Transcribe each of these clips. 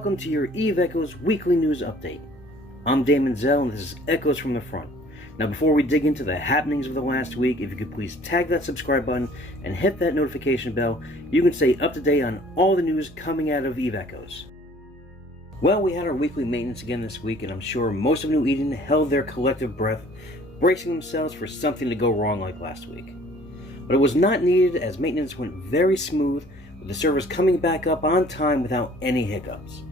welcome to your Eve Echoes weekly news update. I'm Damon Zell and this is Echoes from the Front. Now before we dig into the happenings of the last week, if you could please tag that subscribe button and hit that notification bell, you can stay up to date on all the news coming out of Eve Echoes. Well, we had our weekly maintenance again this week, and I'm sure most of New Eden held their collective breath, bracing themselves for something to go wrong like last week. But it was not needed, as maintenance went very smooth, with the servers coming back up on time without any hiccups.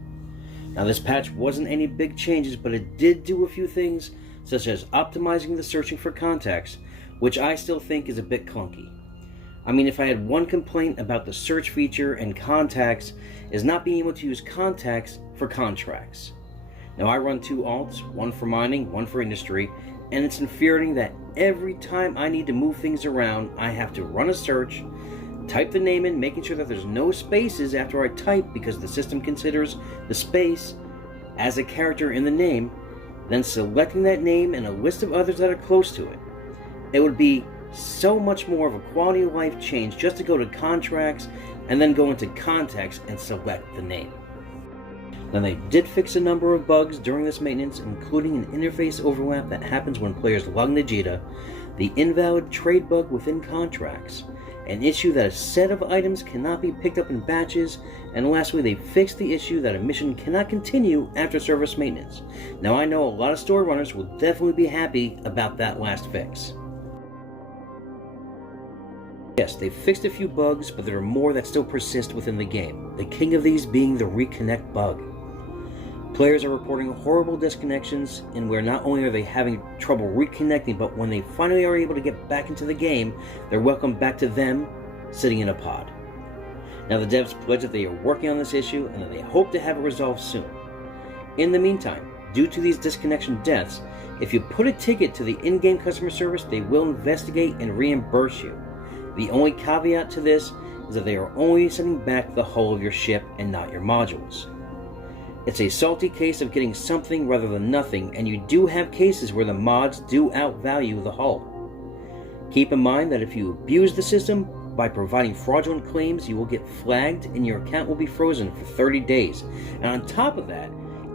Now this patch wasn't any big changes, but it did do a few things, such as optimizing the searching for contacts, which I still think is a bit clunky. I mean, if I had one complaint about the search feature and contacts, is not being able to use contacts for contracts. Now I run two alts, one for mining, one for industry, and it's infuriating that every time I need to move things around, I have to run a search, type the name in, making sure that there's no spaces after I type because the system considers the space as a character in the name, then selecting that name and a list of others that are close to it. It would be so much more of a quality of life change just to go to contracts and then go into contacts and select the name. Now they did fix a number of bugs during this maintenance, including an interface overlap that happens when players log into JITA, the invalid trade bug within contracts, an issue that a set of items cannot be picked up in batches, and lastly they fixed the issue that a mission cannot continue after service maintenance. Now I know a lot of store runners will definitely be happy about that last fix. Yes, they fixed a few bugs, but there are more that still persist within the game, the king of these being the reconnect bug. Players are reporting horrible disconnections, and where not only are they having trouble reconnecting, but when they finally are able to get back into the game, they're welcomed back to them sitting in a pod. Now the devs pledge that they are working on this issue and that they hope to have it resolved soon. In the meantime, due to these disconnection deaths, if you put a ticket to the in-game customer service, they will investigate and reimburse you. The only caveat to this is that they are only sending back the hull of your ship and not your modules. It's a salty case of getting something rather than nothing, and you do have cases where the mods do outvalue the hull. Keep in mind that if you abuse the system by providing fraudulent claims, you will get flagged and your account will be frozen for 30 days. And on top of that,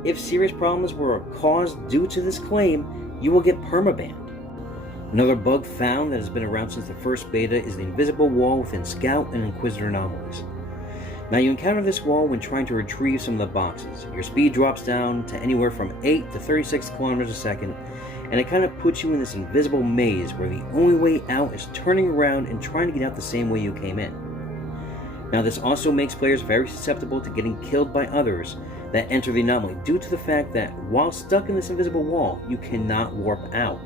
if serious problems were caused due to this claim, you will get permabanned. Another bug found that has been around since the first beta is the invisible wall within Scout and Inquisitor anomalies. Now you encounter this wall when trying to retrieve some of the boxes. Your speed drops down to anywhere from 8 to 36 kilometers a second, and it kind of puts you in this invisible maze where the only way out is turning around and trying to get out the same way you came in. Now this also makes players very susceptible to getting killed by others that enter the anomaly due to the fact that while stuck in this invisible wall, you cannot warp out.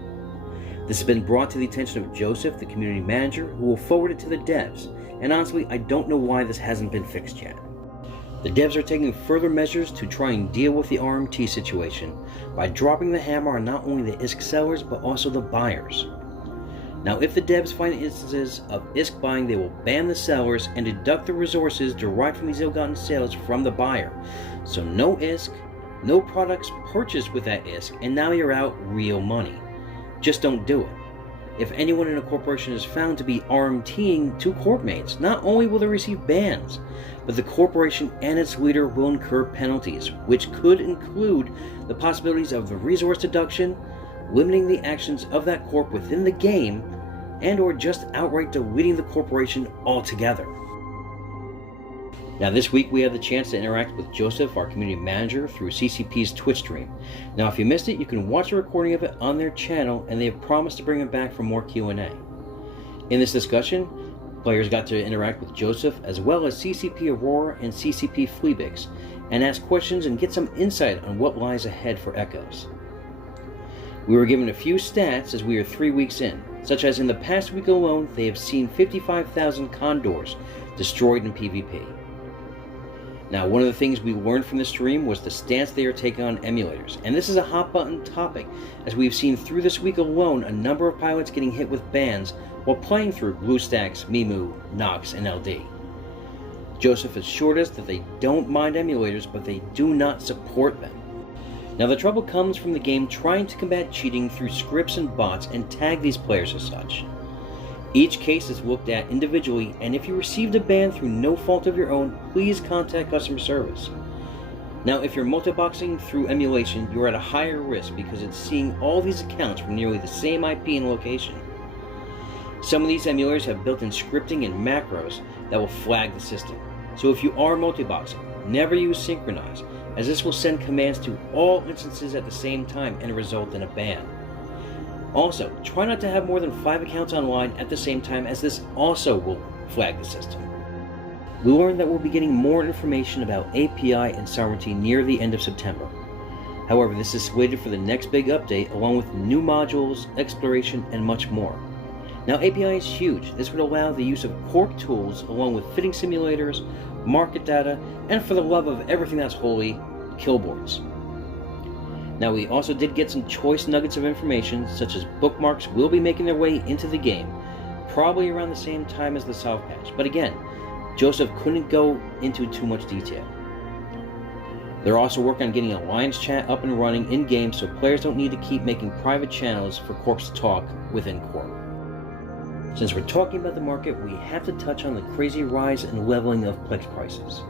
This has been brought to the attention of Joseph, the community manager, who will forward it to the devs, and honestly, I don't know why this hasn't been fixed yet. The devs are taking further measures to try and deal with the RMT situation by dropping the hammer on not only the ISK sellers, but also the buyers. Now, if the devs find instances of ISK buying, they will ban the sellers and deduct the resources derived from these ill-gotten sales from the buyer. So no ISK, no products purchased with that ISK, and now you're out real money. Just don't do it. If anyone in a corporation is found to be RMTing to corp mates, not only will they receive bans, but the corporation and its leader will incur penalties, which could include the possibilities of the resource deduction, limiting the actions of that corp within the game, and or just outright deleting the corporation altogether. Now this week we had the chance to interact with Joseph, our community manager, through CCP's Twitch stream. Now if you missed it, you can watch a recording of it on their channel, and they have promised to bring it back for more Q&A. In this discussion, players got to interact with Joseph as well as CCP Aurora and CCP Fleabix, and ask questions and get some insight on what lies ahead for Echoes. We were given a few stats as we are 3 weeks in, such as in the past week alone, they have seen 55,000 condors destroyed in PvP. Now, one of the things we learned from this stream was the stance they are taking on emulators, and this is a hot button topic, as we've seen through this week alone a number of pilots getting hit with bans while playing through BlueStacks, Mimu, Nox, and LD. Joseph assured us that they don't mind emulators, but they do not support them. Now the trouble comes from the game trying to combat cheating through scripts and bots and tag these players as such. Each case is looked at individually, and if you received a ban through no fault of your own, please contact customer service. Now, if you're multi-boxing through emulation, you're at a higher risk because it's seeing all these accounts from nearly the same IP and location. Some of these emulators have built-in scripting and macros that will flag the system. So if you are multi-boxing, never use synchronize, as this will send commands to all instances at the same time and result in a ban. Also, try not to have more than 5 accounts online at the same time, as this also will flag the system. We learned that we'll be getting more information about API and sovereignty near the end of September. However, this is slated for the next big update, along with new modules, exploration, and much more. Now, API is huge. This would allow the use of Corp tools along with fitting simulators, market data, and for the love of everything that's holy, killboards. Now, we also did get some choice nuggets of information, such as bookmarks will be making their way into the game, probably around the same time as the soft patch. But again, Joseph couldn't go into too much detail. They're also working on getting Alliance chat up and running in-game so players don't need to keep making private channels for Corps to talk within Corp. Since we're talking about the market, we have to touch on the crazy rise and leveling of Plex prices.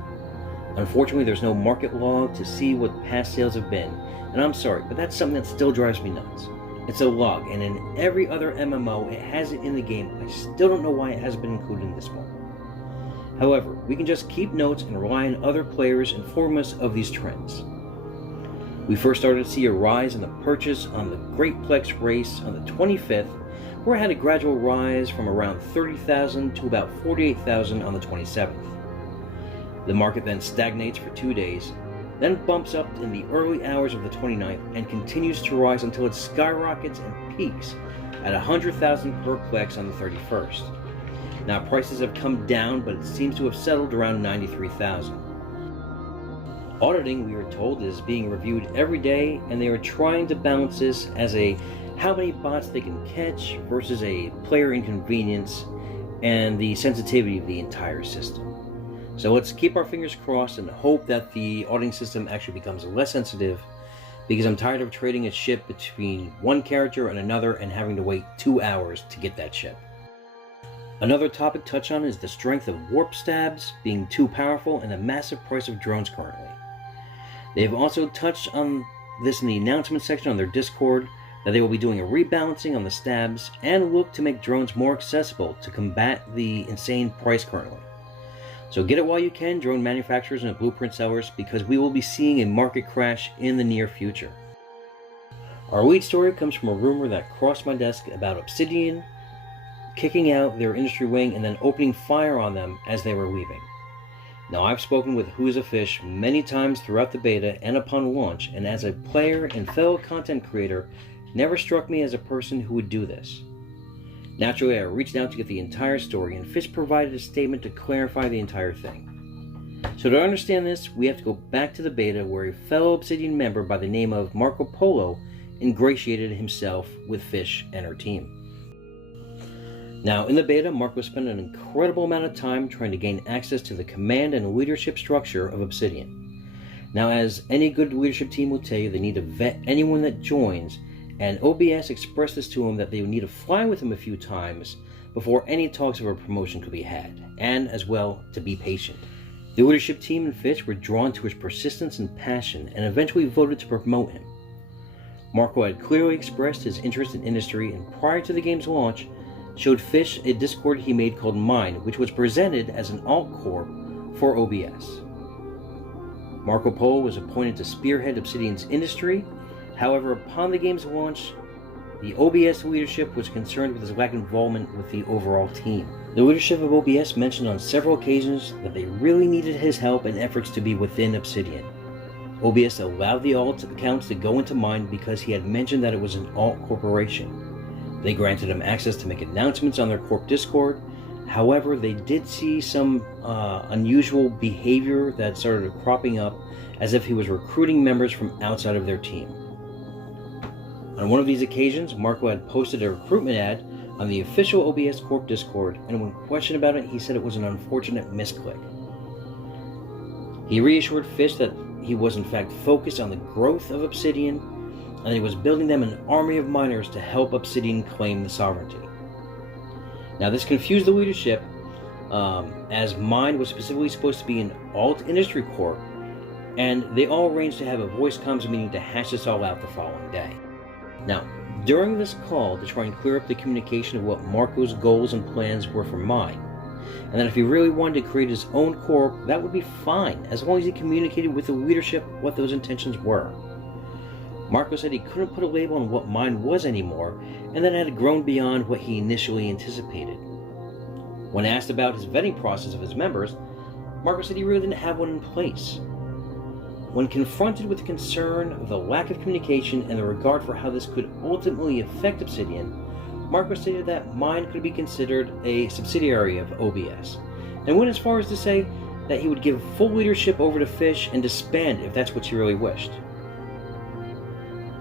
Unfortunately, there's no market log to see what past sales have been, and I'm sorry, but that's something that still drives me nuts. It's a log, and in every other MMO, it has it in the game. I still don't know why it hasn't been included in this one. However, we can just keep notes and rely on other players inform us of these trends. We first started to see a rise in the purchase on the Great Plex race on the 25th, where it had a gradual rise from around 30,000 to about 48,000 on the 27th. The market then stagnates for 2 days, then bumps up in the early hours of the 29th and continues to rise until it skyrockets and peaks at 100,000 per Plex on the 31st. Now, prices have come down, but it seems to have settled around 93,000. Auditing, we are told, is being reviewed every day, and they are trying to balance this as a how many bots they can catch versus a player inconvenience and the sensitivity of the entire system. So let's keep our fingers crossed and hope that the auditing system actually becomes less sensitive, because I'm tired of trading a ship between one character and another and having to wait 2 hours to get that ship. Another topic touched on is the strength of warp stabs being too powerful and the massive price of drones currently. They have also touched on this in the announcement section on their Discord, that they will be doing a rebalancing on the stabs and look to make drones more accessible to combat the insane price currently. So get it while you can, drone manufacturers and blueprint sellers, because we will be seeing a market crash in the near future. Our lead story comes from a rumor that crossed my desk about Obsidian kicking out their industry wing and then opening fire on them as they were leaving. Now, I've spoken with Whoisafish many times throughout the beta and upon launch, and as a player and fellow content creator, never struck me as a person who would do this. Naturally, I reached out to get the entire story, and Fish provided a statement to clarify the entire thing. So to understand this, we have to go back to the beta, where a fellow Obsidian member by the name of Marco Polo ingratiated himself with Fish and her team. Now, in the beta, Marco spent an incredible amount of time trying to gain access to the command and leadership structure of Obsidian. Now, as any good leadership team will tell you, they need to vet anyone that joins, and OBS expressed this to him that they would need to fly with him a few times before any talks of a promotion could be had, and as well to be patient. The leadership team and Fish were drawn to his persistence and passion, and eventually voted to promote him. Marco had clearly expressed his interest in industry, and prior to the game's launch, showed Fish a Discord he made called Mine, which was presented as an alt-corp for OBS. Marco Polo was appointed to spearhead Obsidian's industry. However, upon the game's launch, the OBS leadership was concerned with his lack of involvement with the overall team. The leadership of OBS mentioned on several occasions that they really needed his help and efforts to be within Obsidian. OBS allowed the alt accounts to go into Mine because he had mentioned that it was an alt corporation. They granted him access to make announcements on their Corp Discord. However, they did see some unusual behavior that started cropping up, as if he was recruiting members from outside of their team. On one of these occasions, Marco had posted a recruitment ad on the official OBS Corp Discord, and when questioned about it, he said it was an unfortunate misclick. He reassured Fish that he was in fact focused on the growth of Obsidian, and he was building them an army of miners to help Obsidian claim the sovereignty. Now, this confused the leadership, as Mine was specifically supposed to be an alt industry corp, and they all arranged to have a voice comms meeting to hash this all out the following day. Now, during this call, to try and clear up the communication of what Marco's goals and plans were for Mine, and that if he really wanted to create his own corp, that would be fine, as long as he communicated with the leadership what those intentions were. Marco said he couldn't put a label on what Mine was anymore, and that it had grown beyond what he initially anticipated. When asked about his vetting process of his members, Marco said he really didn't have one in place. When confronted with the concern of the lack of communication and the regard for how this could ultimately affect Obsidian, Marco stated that Mine could be considered a subsidiary of OBS, and went as far as to say that he would give full leadership over to Fish and disband if that's what he really wished.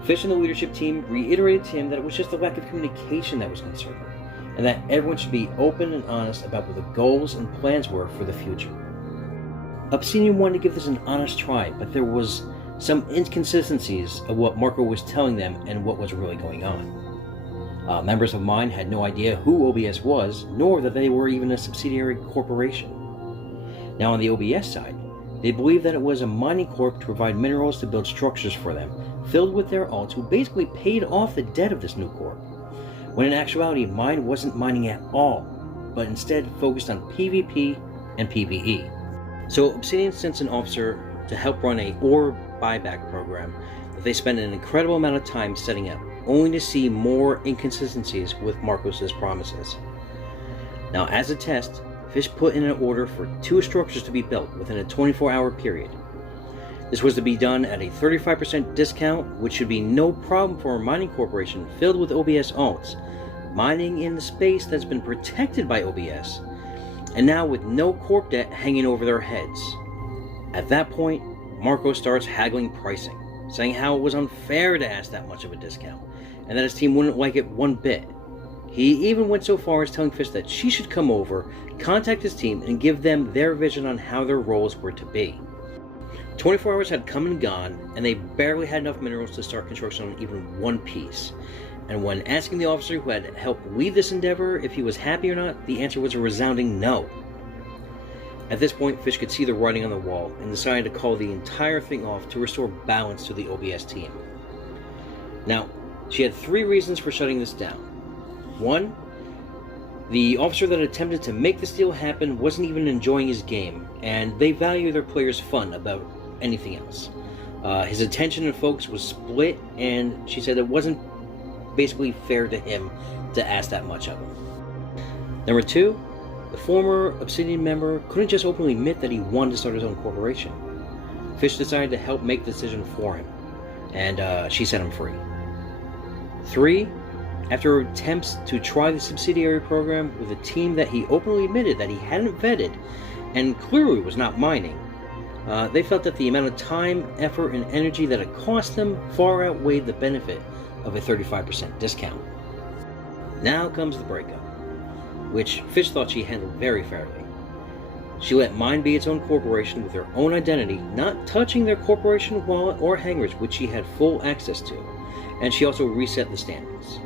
Fish and the leadership team reiterated to him that it was just the lack of communication that was concerning, and that everyone should be open and honest about what the goals and plans were for the future. Obsidian wanted to give this an honest try, but there was some inconsistencies of what Marco was telling them and what was really going on. Members of Mine had no idea who OBS was, nor that they were even a subsidiary corporation. Now on the OBS side, they believed that it was a mining corp to provide minerals to build structures for them, filled with their alts who basically paid off the debt of this new corp, when in actuality Mine wasn't mining at all, but instead focused on PvP and PvE. So Obsidian sent an officer to help run a ore buyback program that they spent an incredible amount of time setting up, only to see more inconsistencies with Marcos' promises. Now as a test, Fish put in an order for 2 structures to be built within a 24-hour period. This was to be done at a 35% discount, which should be no problem for a mining corporation filled with OBS alts, mining in the space that's been protected by OBS, and now with no corp debt hanging over their heads. At that point, Marco starts haggling pricing, saying how it was unfair to ask that much of a discount, and that his team wouldn't like it one bit. He even went so far as telling Fish that she should come over, contact his team, and give them their vision on how their roles were to be. 24 hours had come and gone, and they barely had enough minerals to start construction on even one piece. And when asking the officer who had helped lead this endeavor if he was happy or not, the answer was a resounding no. At this point, Fish could see the writing on the wall and decided to call the entire thing off to restore balance to the OBS team. Now, she had 3 reasons for shutting this down. 1, the officer that attempted to make this deal happen wasn't even enjoying his game, and they value their players' fun about anything else. His attention and focus was split, and she said it wasn't basically fair to him to ask that much of him. Number 2, the former Obsidian member couldn't just openly admit that he wanted to start his own corporation. Fish decided to help make the decision for him, and she set him free. 3, after attempts to try the subsidiary program with a team that he openly admitted that he hadn't vetted and clearly was not mining, they felt that the amount of time, effort, and energy that it cost them far outweighed the benefit of a 35% discount. Now comes the breakup, which Fish thought she handled very fairly. She let Mine be its own corporation with their own identity, not touching their corporation wallet or hangars, which she had full access to, and she also reset the standards.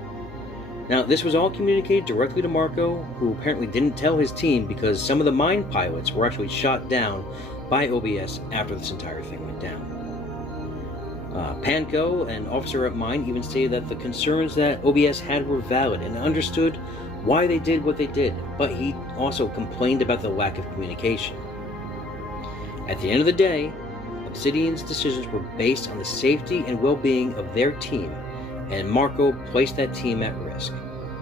Now, this was all communicated directly to Marco, who apparently didn't tell his team because some of the mine pilots were actually shot down by OBS after this entire thing went down. Panko, an officer at Mine, even stated that the concerns that OBS had were valid and understood why they did what they did, but he also complained about the lack of communication. At the end of the day, Obsidian's decisions were based on the safety and well-being of their team, and Marco placed that team at risk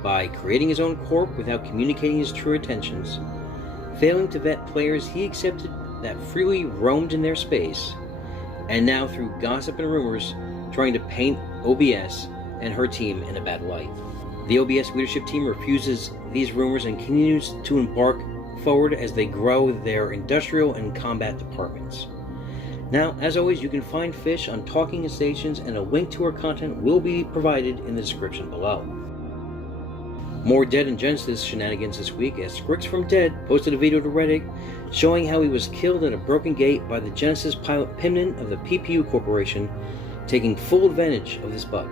by creating his own corp without communicating his true intentions, failing to vet players he accepted that freely roamed in their space, and now through gossip and rumors trying to paint OBS and her team in a bad light. The OBS leadership team refuses these rumors and continues to embark forward as they grow their industrial and combat departments. Now, as always, you can find Fish on Talking Stations, and a link to her content will be provided in the description below. More Dead and Genesis shenanigans this week, as xScrixx from Dead posted a video to Reddit showing how he was killed at a broken gate by the Genesis pilot Pimnon of the PPU Corporation, taking full advantage of this bug.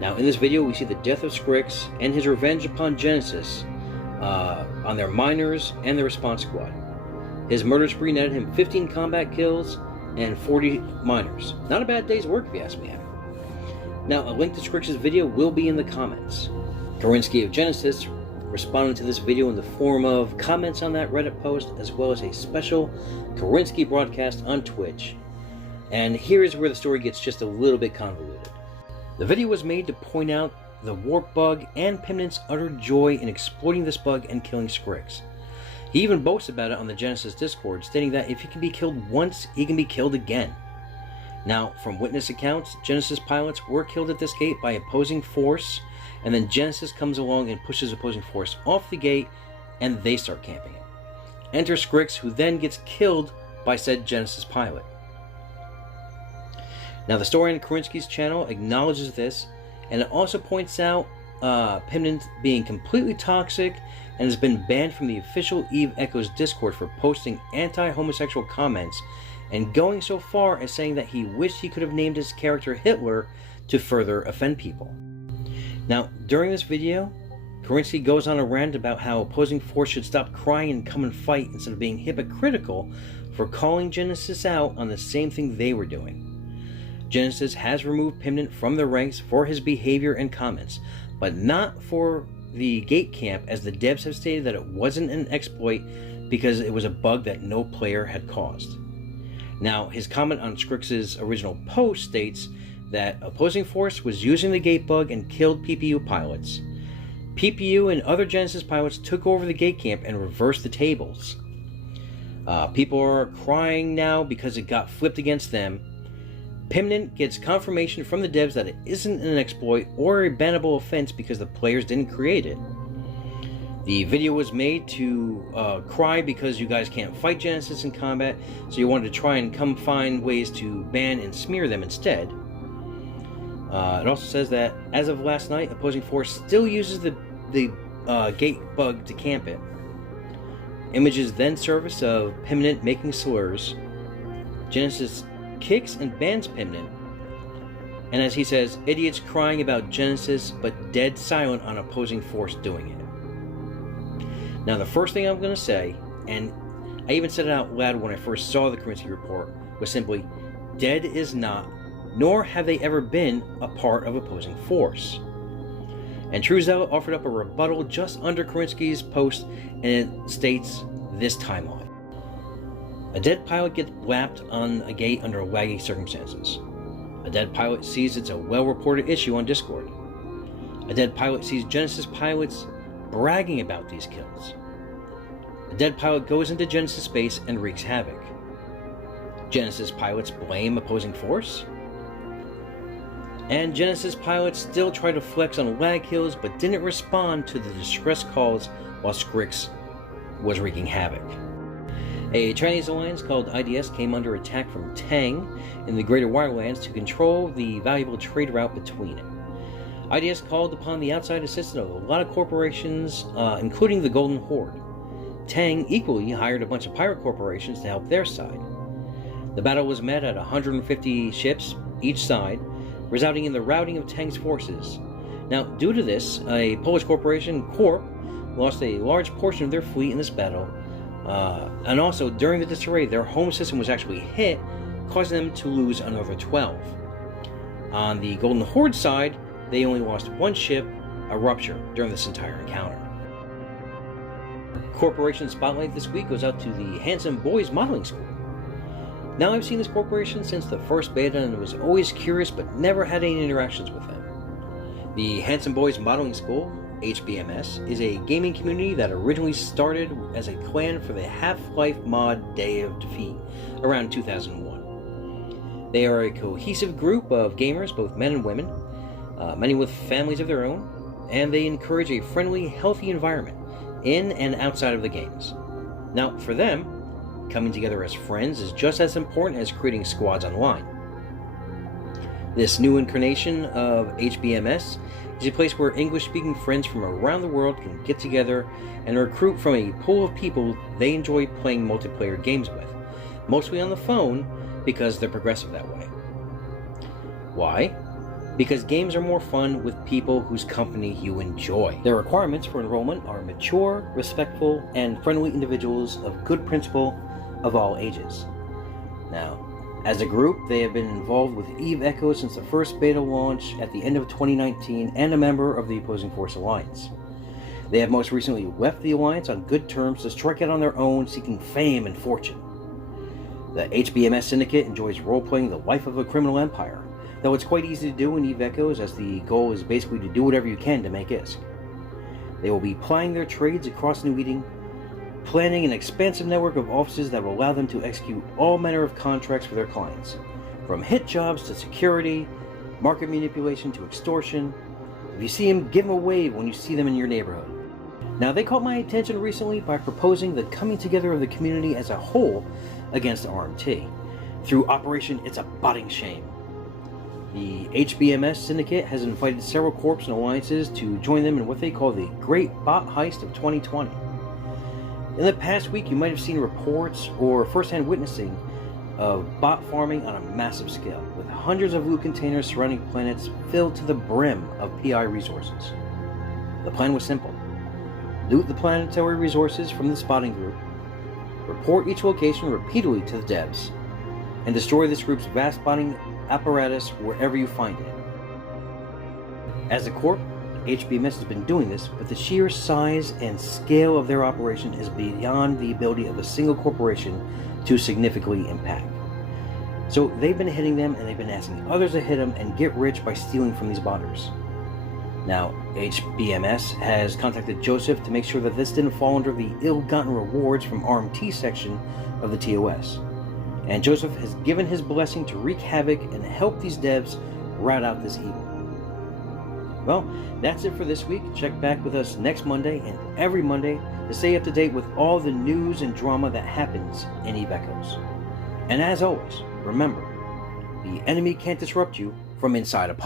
Now, in this video, we see the death of xScrixx and his revenge upon Genesis on their miners and their response squad. His murder spree netted him 15 combat kills, and 40 miners. Not a bad day's work if you ask me. Now, a link to xScrixx's video will be in the comments. Korinsky of Genesis responded to this video in the form of comments on that Reddit post, as well as a special Korinsky broadcast on Twitch. And here's where the story gets just a little bit convoluted. The video was made to point out the warp bug and Pimnent's utter joy in exploiting this bug and killing xScrixx. He even boasts about it on the Genesis Discord, stating that if he can be killed once, he can be killed again. Now, from witness accounts, Genesis pilots were killed at this gate by opposing force, and then Genesis comes along and pushes opposing force off the gate, and they start camping it. Enter xScrixx, who then gets killed by said Genesis pilot. Now, the story on Korinsky's channel acknowledges this, and it also points out Pimnent being completely toxic and has been banned from the official Eve Echoes Discord for posting anti-homosexual comments, and going so far as saying that he wished he could have named his character Hitler to further offend people. Now, during this video, Korinsky goes on a rant about how opposing force should stop crying and come and fight instead of being hypocritical for calling Genesis out on the same thing they were doing. Genesis has removed Pimnent from the ranks for his behavior and comments, but not for the gate camp, as the devs have stated that it wasn't an exploit because it was a bug that no player had caused. Now, his comment on xScrixx's original post states that opposing force was using the gate bug and killed PPU pilots. PPU and other Genesis pilots took over the gate camp and reversed the tables. People are crying now because it got flipped against them. Pimnent gets confirmation from the devs that it isn't an exploit or a bannable offense because the players didn't create it. The video was made to cry because you guys can't fight Genesis in combat, so you wanted to try and come find ways to ban and smear them instead. It also says that as of last night, opposing force still uses the gate bug to camp it. Images then surface of Pimnent making slurs. Genesis kicks and bans Pimnent, and as he says, idiots crying about Genesis but dead silent on opposing force doing it. Now, the first thing I'm going to say, and I even said it out loud when I first saw the Korinsky report, was simply, dead is not, nor have they ever been, a part of opposing force. And Truzel offered up a rebuttal just under Korinsky's post, and it states this timeline. A dead pilot gets blapped on a gate under laggy circumstances. A dead pilot sees it's a well-reported issue on Discord. A dead pilot sees Genesis pilots bragging about these kills. A dead pilot goes into Genesis space and wreaks havoc. Genesis pilots blame opposing force. And Genesis pilots still try to flex on lag kills but didn't respond to the distress calls while xScrixx was wreaking havoc. A Chinese alliance called IDS came under attack from Tang in the Greater Wirelands to control the valuable trade route between it. IDS called upon the outside assistance of a lot of corporations, including the Golden Horde. Tang equally hired a bunch of pirate corporations to help their side. The battle was met at 150 ships each side, resulting in the routing of Tang's forces. Now, due to this, a Polish corporation, Corp, lost a large portion of their fleet in this battle, and also during the disarray, their home system was actually hit, causing them to lose another 12. On the Golden Horde side, they only lost one ship, a rupture, during this entire encounter. Corperation Spotlight this week goes out to the Handsome Boys Modeling School. Now, I've seen this corporation since the first beta and was always curious but never had any interactions with them. The Handsome Boys Modeling School, HBMS, is a gaming community that originally started as a clan for the Half-Life mod Day of Defeat around 2001. They are a cohesive group of gamers, both men and women, many with families of their own, and they encourage a friendly, healthy environment in and outside of the games. Now, for them, coming together as friends is just as important as creating squads online. This new incarnation of HBMS is a place where English-speaking friends from around the world can get together and recruit from a pool of people they enjoy playing multiplayer games with, mostly on the phone because they're progressive that way. Why? Because games are more fun with people whose company you enjoy. Their requirements for enrollment are mature, respectful, and friendly individuals of good principle of all ages. Now, As a group, they have been involved with EVE Echo since the first beta launch at the end of 2019 and a member of the Opposing Force Alliance. They have most recently left the Alliance on good terms to strike out on their own, seeking fame and fortune. The HBMS Syndicate enjoys role-playing the life of a criminal empire, though it's quite easy to do in EVE Echoes, as the goal is basically to do whatever you can to make ISK. They will be plying their trades across New Eden, planning an expansive network of offices that will allow them to execute all manner of contracts for their clients, from hit jobs to security, market manipulation to extortion. If you see them, give them a wave when you see them in your neighborhood. Now, they caught my attention recently by proposing the coming together of the community as a whole against RMT through Operation It's a Botting Shame. The HBMS Syndicate has invited several corps and alliances to join them in what they call the Great Bot Heist of 2020. In the past week, you might have seen reports or first-hand witnessing of bot farming on a massive scale, with hundreds of loot containers surrounding planets filled to the brim of PI resources. The plan was simple: loot the planetary resources from the spotting group, report each location repeatedly to the devs, and destroy this group's vast spotting apparatus wherever you find it. As a corp, HBMS has been doing this, but the sheer size and scale of their operation is beyond the ability of a single corporation to significantly impact. So they've been hitting them, and they've been asking others to hit them and get rich by stealing from these botters. Now, HBMS has contacted Joseph to make sure that this didn't fall under the ill-gotten rewards from RMT section of the TOS. And Joseph has given his blessing to wreak havoc and help these devs rout out this evil. Well, that's it for this week. Check back with us next Monday and every Monday to stay up to date with all the news and drama that happens in EVE Echoes. And as always, remember, the enemy can't disrupt you from inside a pod.